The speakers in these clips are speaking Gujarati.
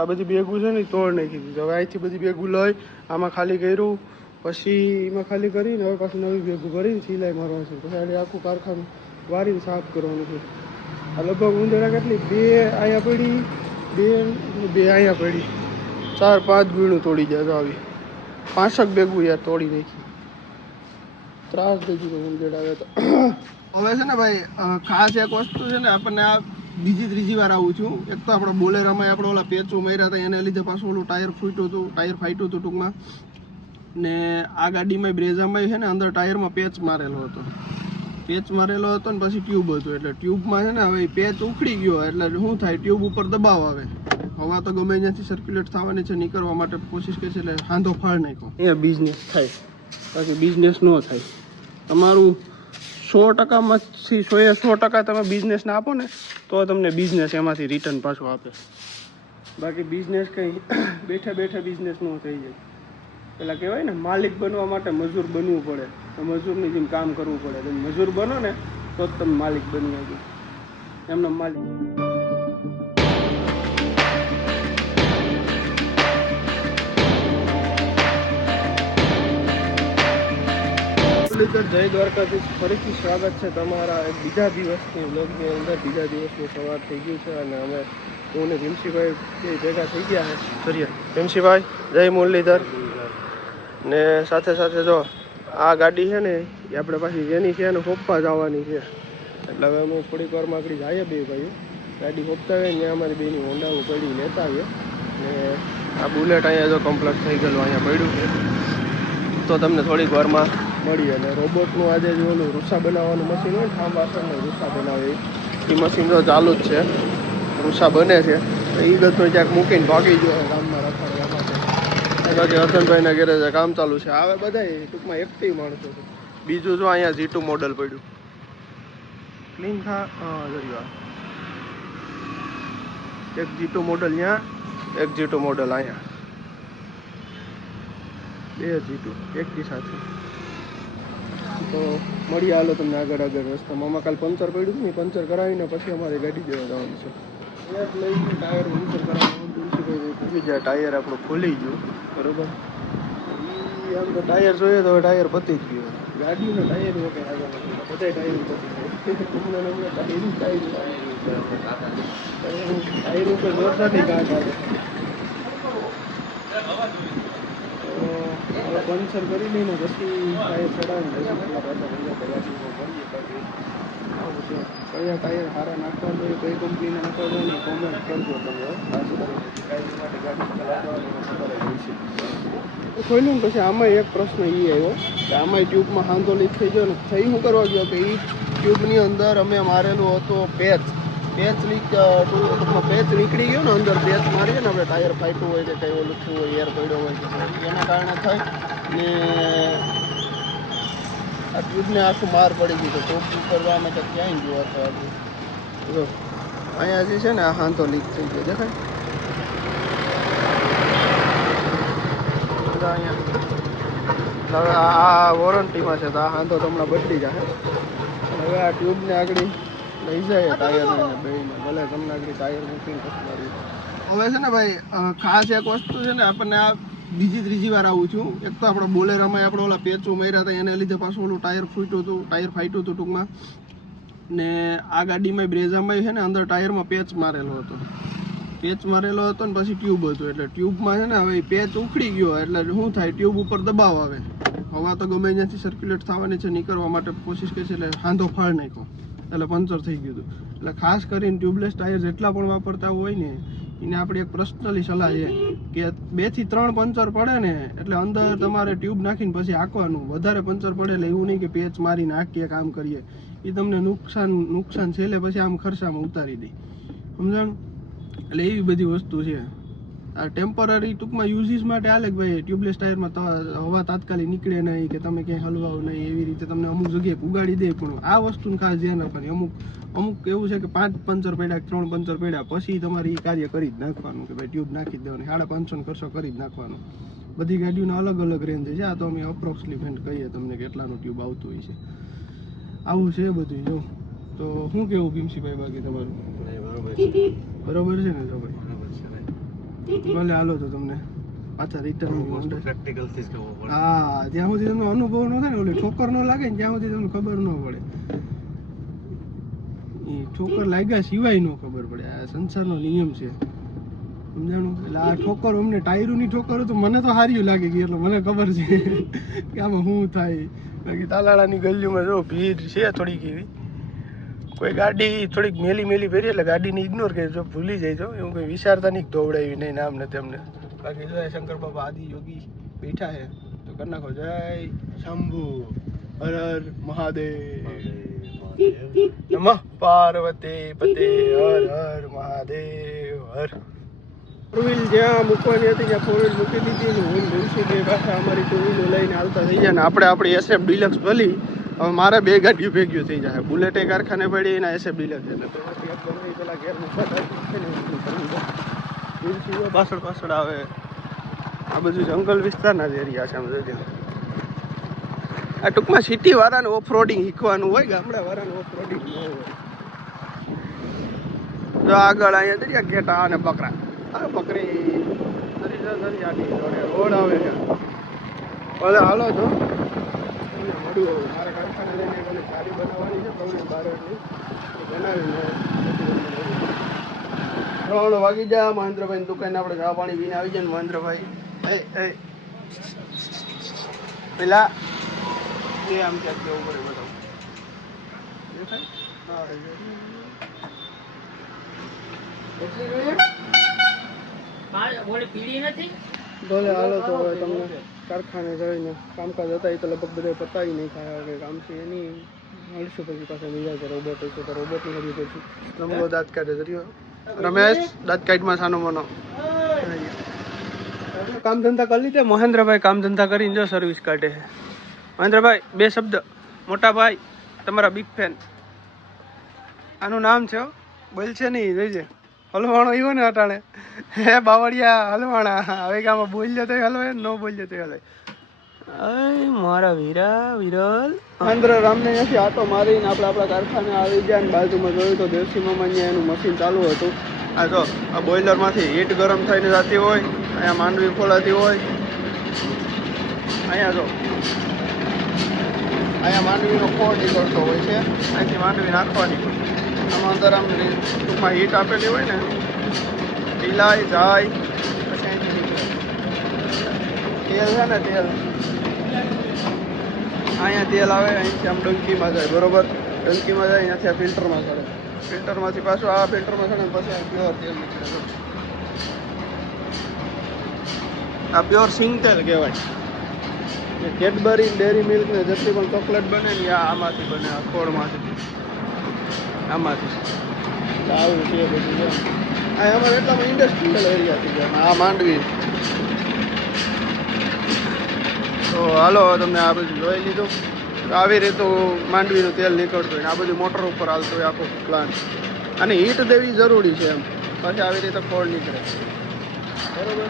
આ બધી બેગું છે ને તોડ નાખી દીધી. હવે અહીંથી બધી બેગું લઈ આમાં ખાલી કર્યું, પછી એમાં ખાલી કરીને હવે પાછું નવી બેગું ભરીને સિલાઈ મારવાનું છે. પછી આજે આખું કારખાનું વારીને સાફ કરવાનું છે. આ લગભગ ઉંદરા કેટલી 2 અહીંયા પડી, 2 અહીંયા પડી, 4-5 વીણું તોડી જાય તો આવી 5 બેગું યાર તોડી નાખી. ત્રાસ થઈ ગયો ઉંદર આવે તો. હવે છે ને ભાઈ ખાસ એક વસ્તુ છે ને, આપણને આ બીજી ત્રીજી વાર આવું છું. એક તો આપણે બોલેરામાં આપણે ઓલા પેચો માર્યા હતા એને લીધે પાછું ઓલું ટાયર ફૂટ્યું હતું, ટાયર ફાટ્યું હતું ટૂંકમાં. ને આ ગાડીમાં બ્રેઝામાં છે ને અંદર ટાયરમાં પેચ મારેલો હતો, ને પછી ટ્યુબ હતું. એટલે ટ્યુબમાં છે ને હવે પેચ ઉખડી ગયો એટલે શું થાય, ટ્યુબ ઉપર દબાવ આવે, હવા તો ગમે ત્યાંથી સર્ક્યુલેટ થવાની છે, નીકળવા માટે કોશિશ કરે છે, એટલે હાંધો ફાળ નાખ્યો. અહીંયા બિઝનેસ થાય, બાકી બિઝનેસ ન થાય. તમારું 100%માંથી 100% તમે બિઝનેસને આપો ને તો તમને બિઝનેસ એમાંથી રિટર્ન પાછું આપે. બાકી બિઝનેસ કંઈ બેઠા બેઠા બિઝનેસ ન થઈ જાય. પેલા કહેવાય ને માલિક બનવા માટે મજૂર બનવું પડે, તો મજૂરની જેમ કામ કરવું પડે. તમે મજૂર બનો ને તો જ તમે માલિક બની શકો. એમનો માલિક જય દ્વારકાધીશ. ફરીથી સ્વાગત છે તમારા એક બીજા દિવસની વ્લોગની અંદર. બીજા દિવસની સવાર થઈ ગયું છે અને અમે હું ને ભીમસીભાઈ બે ભેગા થઈ ગયા છે. સરિયા ભીમસીભાઈ જય મુરલીધર. ને સાથે સાથે જો આ ગાડી છે ને એ આપણે પાછી જેની છે એને હોપવા જવાની છે. એટલે હવે અમે થોડીક વારમાં આગળ જઈએ બે ભાઈઓ, ગાડી હોપતા હોય ને અમારી બેની હોન્ડાઓ પડી લેતા આવીએ. ને આ બુલેટ અહીંયા જો કમ્પ્લીટ થઈ ગયેલું અહીંયા પડ્યું છે, તો તમને થોડીક વારમાં મળી. અને રોબોટનું આજે જે ઓલું રૂસા બનાવવાનું મશીન હોય ને, ઠામ વાસણનું રૂસા બનાવે એ મશીન તો ચાલુ જ છે, રૂસા બને છે. તો એ ગતનું ક્યાંક મૂકીને ભાગી ગયો ગામમાં રખડવા માટે. બાકી હસનભાઈના ગેરેજે કામ ચાલુ છે. આવે બધા ટૂંકમાં એક્ટિવ માણસો છે. બીજું જો અહીંયા G2 મોડલ પડ્યું ક્લીન થા. હા એક G2 મોડલ ત્યાં, એક G2 મોડલ અહીંયા, 2 G2 એકની સાથે. તો મળી હાલો તમને આગળ રસ્તામાં. આમાં કાલ પંચર પડ્યું હતું ને, પંચર કરાવીને પછી અમારે ગાડી દેવા જવાનું છે. લઈને ટાયર પંચર કરાવવાનું બીજા ટાયર આપણું ખોલી ગયું બરોબર. આમ તો ટાયર જોઈએ તો ટાયર પતી જ ગયું. ગાડીનું ટાયર વગર આગળ બધા ટાયર પતી ટાયર ઉપર જોરદારની ગાંઠ આવે. હવે પંચર કરી લઈને પછી ટાયર ચડાવીને કયા ટાયર સારા નાખવા જોઈએ, કઈ કંપનીના નાખવા જોઈએ ને કોમેન્ટ કરજો તમે. ખાસ કરીને માટે ગાડી ચલાવવાની છે ખોલ્યું ને પછી આમાં એક પ્રશ્ન એ આવ્યો કે આમાં ટ્યુબમાં હાંધો લીક થઈ ગયો ને થઈ શું કરવા ગયો કે એ ટ્યુબની અંદર અમે મારેલો હતો પેચ લીક. પેચ નીકળી ગયો ને, અંદર પેચ મારીએ ને આપણે ટાયર ફાટ્યું હોય કે કંઈ ઓલું થયું હોય, એર પડ્યો હોય કે એના કારણે થઈ ને આ ટ્યુબને આખું માર પડી ગયું. તો ટ્યુબ કરવા માટે ક્યાંય ગયો હતો આપણે જો અહીંયા જે છે ને આ હાંધો લીક થઈ ગયો દેખાય અહીંયા. હવે આ વોરંટીમાં છે તો આ હાંધો તો હમણાં બદલી જશે. હવે આ ટ્યુબને આગળ લઈ જાય ટાયરને બેને, ભલે તમને આગળ ટાયર મૂકીને પછી. હવે છે ને ભાઈ ખાસ એક વસ્તુ છે ને, આપણને આ બીજી ત્રીજી વાર આવું છું. એક તો આપણે બોલેરામાં આપણે ઓલા પેચો માર્યા હતા એને લીધે પાછું ઓલું ટાયર ફૂટ્યું હતું, ટાયર ફાટ્યું હતું ટૂંકમાં. ને આ ગાડીમાં બ્રેઝામાં છે ને અંદર ટાયરમાં પેચ મારેલો હતો, ને પછી ટ્યુબ હતું. એટલે ટ્યુબમાં છે ને હવે પેચ ઉખડી ગયો એટલે શું થાય, ટ્યુબ ઉપર દબાવ આવે, હવા તો ગમે ત્યાંથી સર્ક્યુલેટ થવાની છે, નીકળવા માટે કોશિશ કરે છે, એટલે હાંધો ફાળ નાખ્યો એટલે પંચર થઈ ગયું હતું. એટલે ખાસ કરીને ટ્યુબલેસ ટાયર જેટલા પણ વાપરતા હોય ને એને આપણી એક પર્સનલી સલાહ છે કે 2 થી 3 પંચર પડે ને એટલે અંદર તમારે ટ્યુબ નાખીને પછી હાંકવાનું. વધારે પંચર પડે એટલે એવું નહીં કે પેચ મારીને હાંકીએ કામ કરીએ, એ તમને નુકસાન છેલ્લે પછી આમ ખર્ચામાં ઉતારી દે, સમજાણું? એટલે એવી બધી વસ્તુ છે. આ ટેમ્પરરી ટૂંકમાં યુઝિસ માટે હાલે કે ભાઈ ટ્યુબલેસ ટાયરમાં હવા તાત્કાલિક નીકળે નહીં કે તમે ક્યાંય હલવાઓ નહીં, એવી રીતે તમને અમુક જગ્યાએ ઉગાડી દે. પણ આ વસ્તુનું ખાસ ધ્યાન રાખવાની. અમુક એવું છે કે 5 પંચર પડ્યા, 3 પંચર પડ્યા પછી તમારે એ કાર્ય કરી જ નાખવાનું કે ભાઈ ટ્યુબ નાખી જ દેવાની, 550 ખર્ચો કરી જ નાખવાનો. બધી ગાડીઓના અલગ અલગ રેન્જ છે. આ તો અમે અપ્રોક્સિમેટ કહીએ તમને કેટલાનું ટ્યુબ આવતું હોય છે. આવું છે બધું. જો તો શું કેવું ભીમસીભાઈ બાકી તમારું? બરોબર છે ને? જો ભાઈ ભલે હાલો તો તમને પાછા રિટર્ન પ્રેક્ટિકલ થી જ કરવું પડે. હા, જ્યાં સુધી તમને અનુભવ ન થાય ને, ઓલી ઠોકર ન લાગે ને ત્યાં સુધી તમને ખબર ન પડે. એ ઠોકર લાગ્યા સિવાય ન ખબર પડે. આ સંસારનો નિયમ છે, સમજાણું? એટલે આ ઠોકર અમને ટાયરોની ઠોકર તો મને તો સારી લાગે ગઈ, એટલે મને ખબર છે કે આમાં શું થાય. બાકી તાલાળાની ગલીઓમાં જો ભીડ છે થોડીક એવી. કોઈ ગાડી થોડીક મેલી ભરી એટલે ગાડીને ઇગ્નોર કરી, જો ભૂલી જાય જો એવું કંઈ વિચારતા નહીં, દોવડાવી નહીં નામ ને તેમને. બાકી જો શંકર બાબા આદિ યોગી બેઠા છે, તો કરી નાખો જય શંભુ હર હર મહાદેવ નમઃ પાર્વતી પતે હર હર મહાદેવ હર. ફોર વ્હીલ જ્યાં મૂકવાની હતી ત્યાં ફોર વ્હીલ મૂકી દીધી ને હું દિવસે બે પાછા અમારી ટુ વ્હીલો લઈને આવતા થઈ જાય ને આપણે આપણી SF ડિલક્સ ભલી. હવે મારે બે ગાડીઓ ભેગ્યું થઈ જાય. બુલેટે કારખાને પડી એના SF ડિલક્સ એટલે પેલા ઘેર પાછળ પાછળ આવે. આ બધું જંગલ વિસ્તારના જ એરિયા છે. આમ જોજો આ ટૂંકમાં સિટી વાળાને ઓફ રોડિંગ શીખવાનું હોય, ગામડા વાળાને ઓફ રોડિંગ ન હોય. જો આગળ અહીંયા દરિયા ઘેટા અને બકરા, આ બકરી રોડ આવે છે. ભલે હાલો છો મારા કારખાને લઈને ગાડી બનાવવાની છે, તમને બારડની બનાવીને 3 વાગી જાય. મહેન્દ્રભાઈ દુકાને આપણે ચા પાણી પીને આવી જાય ને મહેન્દ્રભાઈ પેલા એ આમ ક્યાંક કેવું પડે બધું ભલે હાલો તો હવે તમને કારખાને જઈને કામકાજ હતા એ તો લગભગ બધા પતાવી નહીં થાય. હવે કામ છે એની મળશું પછી પાછા બીજા છે. રોબોટ છે તો રોબોટની ખબર પડશું. રમવો દાંત કાઢે જરીયો રમેશ દાંત કાઢમાં સાનો મનો કામ ધંધા કરી લીધે. મહેન્દ્રભાઈ કામ ધંધા કરીને જો સર્વિસ કાઢે છે. મહેન્દ્રભાઈ બે શબ્દ. મોટા ભાઈ તમારા બિગ ફેન. આનું નામ છે બોલ છે નહીં જોઈજે. હલવાણો એવો ને અટાણે હે બાવળિયા હલવાણા. હવે ગામમાં બોલ્યો તો હલવે, ન બોલ્યો તો હલવે. મારા વીરા વિરલ મહેન્દ્ર રામને અહીંયાથી આટો મારીને આપણે આપણા કારખાને આવી ગયા ને બાજુમાં જોયું તો દેવસી મામા અહીંયા એનું મશીન ચાલુ હતું. આ જો આ બોઇલરમાંથી હીટ ગરમ થઈને જતી હોય, અહીંયા માંડવી ખોલાતી હોય. અહીંયા જો અહીંયા માંડવીનો ખોળ નીકળતો હોય છે, અહીંથી માંડવી નાખવાની હોય. આમાં અંદર આમ ટૂંકમાં હીટ આપેલી હોય ને, ઢીલાઈ જાય પછી અહીંથી તેલ છે ને તેલ અહીંયા તેલ આવે, અહીંથી આમ ડંકીમાં જાય બરોબર. ડંકીમાં જાય અહીંયાથી આ ફિલ્ટરમાં ચડે, ફિલ્ટરમાંથી પાછું આ ફિલ્ટરમાં ચડે ને પછી આ પ્યોર તેલ નીકળે. આ પ્યોર સિંગ તેલ કહેવાય. કેડબરી ડેરી મિલ્ક ને જેટલી પણ ચોકલેટ બને ને આમાંથી બને, આ ખોળમાંથી આમાંથી. આવું છે બધું. આ અમારે એટલામાં ઇન્ડસ્ટ્રીયલ એરિયા થઈ જાય. આ માંડવી તો હાલો તમને આ બધું જોઈ લીધું. આવી રીતનું માંડવીનું તેલ નીકળતું હોય ને આ બધું મોટર ઉપર હાલતું હોય આખો પ્લાન્ટ. અને હીટ દેવી જરૂરી છે એમ, પછી આવી રીતે ખોળ નીકળે બરોબર.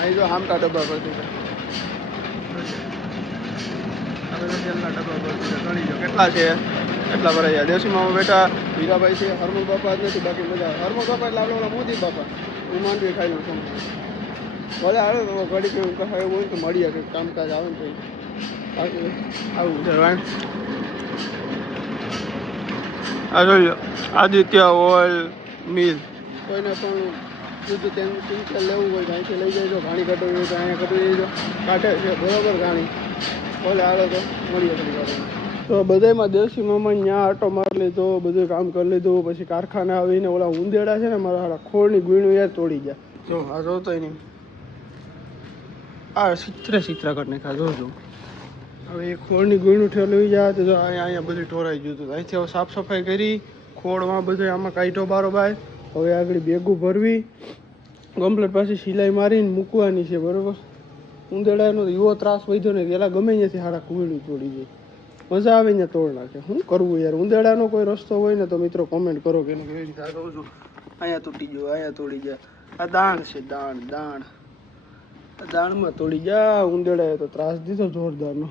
અહીં જો હામટા ડબ્બા ભરતી છે, આ બધા તેલના ડબ્બા ભરતી છે. ગણી જો કેટલા છે એટલા ભરાઈ જાય. દેશીમાં બેટા વીરાભાઈ છે, હરમુલ બાપા જ નથી, બાકી બધા હરમુલ બાપા એટલે આપણે મોદી બાપા. હું માંડવી ખાઈ લઉં છું. ભલે આવે તો ઘડી કેવું કહે એવું હોય તો મળીએ કંઈક કામકાજ આવે ને તો બાકી આવું છે. આ જોઈ લો આદિત્ય ઓઇલ મિલ. કોઈને પણ શુદ્ધ તેલ લેવું હોય તો અહીંથી લઈ જાય. ઘાણી કટવી હોય તો અહીંયા કટવી જજો, કાઢે છે બરોબર ઘાણી. ભલે આવે તો મળીએ ઘડી. તો બધામાં દેશી મામા ત્યાં આટો મારી લીધો, બધું કામ કરી લીધું. પછી કારખાને આવીને ઓલા ઉંદેડા છે ને મારા ખોળની ગુણ્યું યાર તોડી ગયા. જો આ જોતો નહીં, આ સિત્રે કરી નાખ્યા જોજો. હવે એ ખોળની ગુણ્યું ઠેલવી જાય તો જો અહીંયા બધું ઢોરાઈ ગયું હતું. અહીંથી હવે સાફ સફાઈ કરી, ખોળમાં બધું આમાં કાઢો બારોબાર. હવે આગળ ભેગું ભરવી, કમ્પ્લેટ પાછી સિલાઈ મારીને મૂકવાની છે બરોબર. ઉંદેડાનો એવો ત્રાસ વધ્યો ને પેલા ગમે ત્યાંથી સારા કુવેલું તોડી જાય. મજા આવે ને તોડ નાખે. શું કરવું યાર? ઉંદેડાનો કોઈ રસ્તો હોય ને તો મિત્રો કોમેન્ટ કરો કે એનું કેવી રીતે. આ કહું છું અહીંયા તૂટી ગયો, અહીંયા તોડી ગયા. આ દાણ છે, દાણ દાણમાં તોડી ગયા. ઉંદેડાએ તો ત્રાસ દીધો જોરદારનો.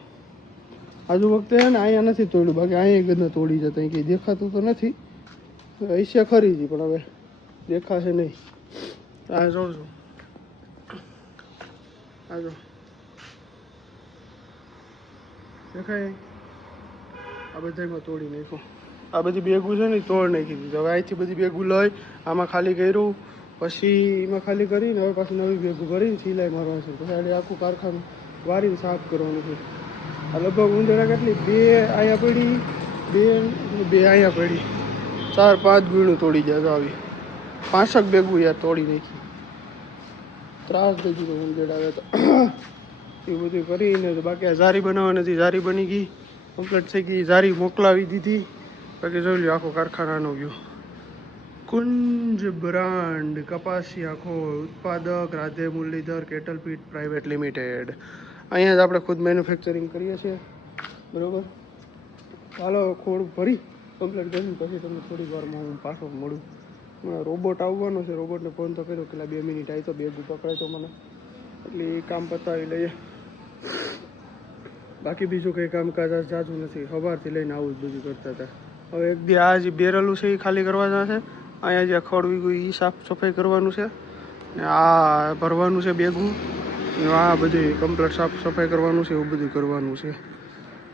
આજુ વખતે છે ને અહીંયા નથી તોડ્યું, બાકી અહીંયા ગદના તોડી જતા. અહીં કંઈ દેખાતું તો નથી, હૈસે ખરી હતી પણ હવે દેખાશે નહીં. આ જોઉં છું આ જો દેખાય, આ બધામાં તોડી નાખ્યું. આ બધી બેગું છે ને તોડ નાખી દીધી. હવે અહીંથી બધી બેગું લઈ આમાં ખાલી કર્યું, પછી એમાં ખાલી કરીને હવે પાછું નવી બેગું ભરીને સિલાઈ મારવાનું છે. પછી આજે આખું કારખાનું વારીને સાફ કરવાનું છે. આ લગભગ ઉંદરડા કેટલી 2 અહીંયા પડી, 2 અહીંયા પડી, 4-5 બીણું તોડી જાય. આવી 5 બેગું યાર તોડી નાખી. ત્રાસ થઈ ગયો ઉંદરડા આવે તો. એ બધું કરીને તો બાકી આ જારી બનાવવાની હતી, જારી બની ગઈ, કમ્પ્લીટ થઈ ગઈ. જારી મોકલાવી દીધી. બાકી જોઈ લો આખો કારખાનાનો વ્યૂ. કુંજ બ્રાન્ડ કપાસિયા ખોળ ઉત્પાદક Radhe Murlidhar cattle feed private limited. અહીંયા જ આપણે ખુદ મેન્યુફેક્ચરિંગ કરીએ છીએ, બરાબર. ચાલો ખોળ ભરી કમ્પ્લીટ કરીને પછી તમને થોડી વારમાં હું પાછો મળું. રોબોટ આવવાનો છે, રોબોટને ફોન તો કર્યો કે 2 મિનિટ આવી તો બેગ પકડાય તો મને, એટલે એ કામ પતાવી લઈએ. બાકી બીજું કંઈ કામકાજ આજ જાજુ નથી. સવારથી લઈને આવું જ બધું કરતા હતા. હવે એક દી આ જે બેરલું છે એ ખાલી કરવાના છે. અહીંયા જે ખડ ગયું એ સાફ સફાઈ કરવાનું છે, ને આ ભરવાનું છે બેગું, આ બધું કમ્પ્લીટ સાફ સફાઈ કરવાનું છે, એવું બધું કરવાનું છે.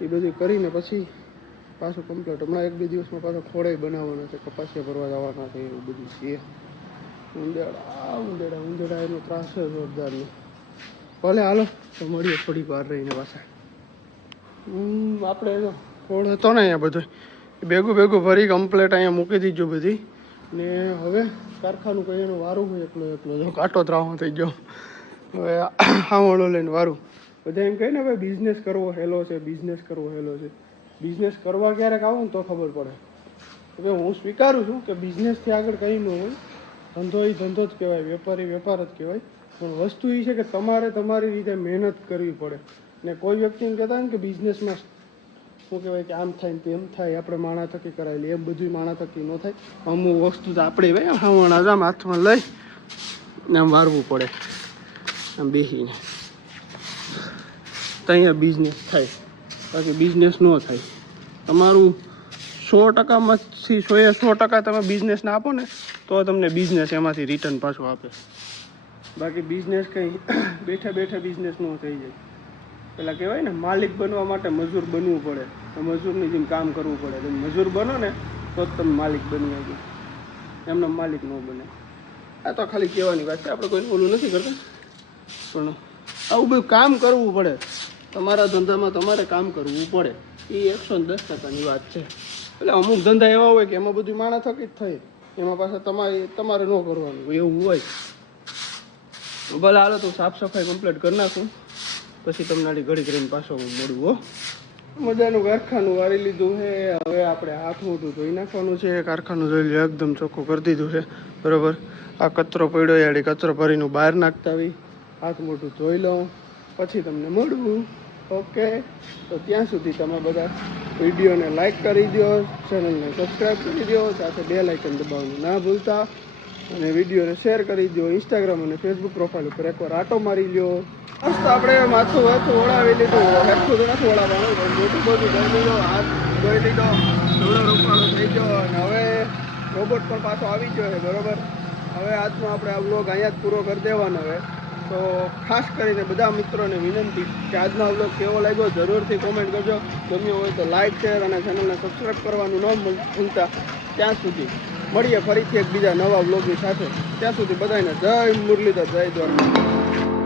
એ બધું કરીને પછી પાછું કમ્પ્લીટ હમણાં 1-2 દિવસમાં પાછો ખોળાઈ બનાવવાનો છે, કપાસિયા ભરવા જવાના છે, એવું બધું છે. ઉંદેડા એનો ત્રાસ છે જોરદારનો. ભલે હાલો તો મળીએ થોડીક વાર રહીને પાછા. આપણે જો ખોળ હતો ને અહીંયા બધો ભેગું ભરી કમ્પ્લીટ અહીંયા મૂકી દીધું બધી. ને હવે કારખાનું કંઈ એનું વારું હોય એકલો જો કાંટો ત્રાહો થઈ ગયો. હવે હાવણો લઈને વારું. બધા એમ કહે ને ભાઈ બિઝનેસ કરવો હેલો છે, બિઝનેસ કરવો હેલો છે. બિઝનેસ કરવા ક્યારેક આવું ને તો ખબર પડે કે હું સ્વીકારું છું કે બિઝનેસથી આગળ કંઈ ન હોય. ધંધો એ ધંધો જ કહેવાય, વેપારી વેપાર જ કહેવાય. પણ વસ્તુ એ છે કે તમારે તમારી રીતે મહેનત કરવી પડે. ને કોઈ વ્યક્તિને કહેતા ને કે બિઝનેસમાં શું કહેવાય કે આમ થાય ને તેમ થાય, આપણે માણા થકી કરાયેલી, એમ બધું માણા થકી ન થાય. અમુક વસ્તુ તો આપણે ભાઈ હાવણ આમ હાથમાં લઈ ને આમ વારવું પડે, આમ બેસીને, તો અહીંયા બિઝનેસ થાય. બાકી બિઝનેસ ન થાય. તમારું 100%માંથી 100% તમે બિઝનેસને આપો ને તો તમને બિઝનેસ એમાંથી રિટર્ન પાછું આપે. બાકી બિઝનેસ કંઈ બેઠા બિઝનેસ ન થઈ જાય. પેલા કહેવાય ને માલિક બનવા માટે મજૂર બનવું પડે, તો મજૂરની જેમ કામ કરવું પડે. તમે મજૂર બનો ને તો જ તમે માલિક બની શકો, એમને માલિક ન બને. આ તો ખાલી કહેવાની વાત છે, આપણે કોઈ ઓલું નથી કરતા. પણ આવું બધું કામ કરવું પડે. તમારા ધંધામાં તમારે કામ કરવું પડે, એ 110%ની વાત છે. એટલે અમુક ધંધા એવા હોય કે એમાં બધું માણા થકી જ થાય, એમાં પાછા તમારે ન કરવાનું એવું હોય. ભલે હાલો તો સાફ સફાઈ કમ્પ્લીટ કરી નાખું, પછી તમને આડી ઘડી કરીને પાછો હું મળું. હો, મજાનું કારખાનું વારી લીધું છે. હવે આપણે હાથ મોઢું ધોઈ નાખવાનું છે. કારખાનું જોઈ લે એકદમ ચોખ્ખું કરી દીધું છે, બરાબર. આ કચરો પડ્યો યાડી કચરો ભરીને બહાર નાખતા આવી, હાથ મોઢું ધોઈ લઉં, પછી તમને મળવું. ઓકે, તો ત્યાં સુધી તમે બધા વિડીયોને લાઈક કરી દો, ચેનલને સબસ્ક્રાઈબ કરી દો, સાથે બેલ આઇકન દબાવવાનું ના ભૂલતા, અને વિડીયોને શેર કરી દો. ઇન્સ્ટાગ્રામ અને ફેસબુક પ્રોફાઇલ ઉપર એકવાર આટો મારી લો. મસ્ત આપણે માથું ઓળાવી લીધું. હેઠું તો નથી ઓળાવવાનું, પણ મોટું બધું ધોઈ લીધો, હાથ ધોઈ લીધો, થોડો રોકાણો થઈ ગયો. અને હવે રોબોટ પણ પાછો આવી ગયો છે, બરાબર. હવે આજનો આપણે આ વ્લોગ અહીંયા જ પૂરો કરી દેવાનો. હવે તો ખાસ કરીને બધા મિત્રોને વિનંતી કે આજનો વ્લોગ કેવો લાગ્યો જરૂરથી કોમેન્ટ કરજો. ગમ્યો હોય તો લાઈક, શેર અને ચેનલને સબસ્ક્રાઈબ કરવાનું ન ભૂલતા. ત્યાં સુધી મળીએ ફરીથી એક બીજા નવા વ્લોગની સાથે. ત્યાં સુધી બધાને જય મુરલીધર, જય દ્વારકા.